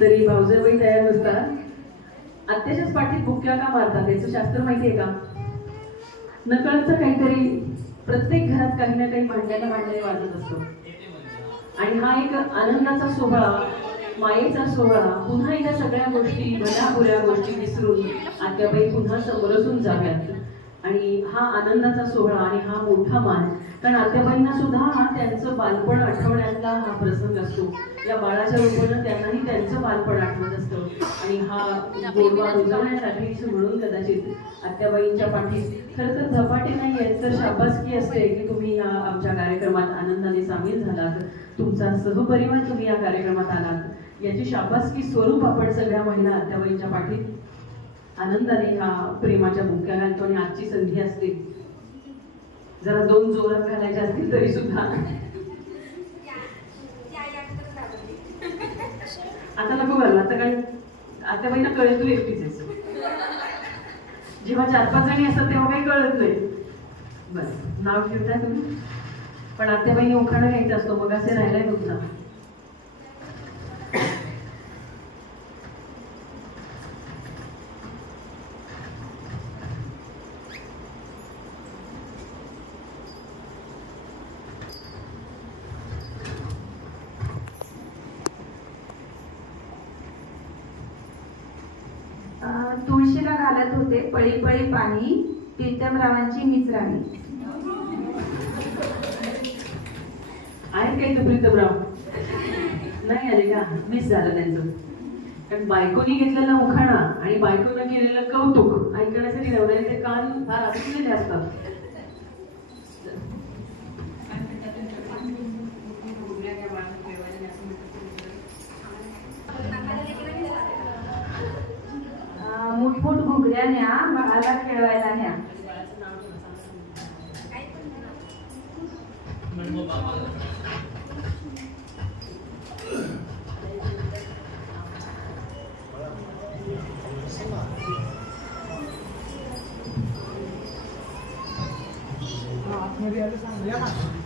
तरी भाऊजाई तयार नसतात. आत्याच्याच पाठीत बुक्या का मारतात याचं शास्त्र माहितीये का? नकळतचं काहीतरी प्रत्येक घरात काही ना काही भांड्याला भांडे वाजत असतो. आणि हा एक आनंदाचा सोहळा, मायेचा सोहळा. पुन्हा एकदा सगळ्या गोष्टी, भल्या बुऱ्या गोष्टी विसरून आत्याबाई पुन्हा समरसून जाव्यात. आणि हा आनंदाचा सोहळा आणि हा मोठा मान, कारण आत्याबाईंना सुद्धा हा त्यांचं बालपण आठवण्यातला हा प्रसंग असतो. या बाळाच्या रूपानं त्यांनाही त्यांचं बालपण आठवत असतं. आणि हा गोडवा रुजवण्यासाठीच म्हणून कदाचित आत्याबाईंच्या पाठीत खरं तर झपाटे नाही आहेत, तर शाबासकी असते की तुम्ही या आमच्या कार्यक्रमात आनंदाने सामील झालात, तुमचा सहपरिवार तुम्ही या कार्यक्रमात आलात. याची शाबासकी स्वरूप आपण सगळ्या महिला आत्याबाईंच्या पाठीत आनंदाने ह्या प्रेमाच्या बुक्या घालतो. आणि आजची संधी असते, जरा दोन जोरात घालायच्या असतील तरी सुद्धा आता नको घालू. आता काय आत्याबाईंना कळत तू एकटीच. जेव्हा 4-5 जणी असतात तेव्हा काही कळत नाही. बरं, नाव ठेवताय तुम्ही, पण आत्याबाईंनी उखाणा घ्यायचा असतो. मग असे राहिलाय तुमचा. तुळशीला घालत होते पळी पळी पाणी, प्रीतमरावांची मीच राणी. आहे काही तर प्रीतमराव नाही आले का? मिस झालं त्यांचं. कारण बायकोनी घेतलेला उखाणा आणि बायकोनं केलेलं कौतुक ऐकण्यासाठी नवऱ्याचे कान फार असलेले असतात. मुठमुठ घुगऱ्या न्या, बाळाला खेळवायला न्या. आतमध्ये आलं सांग.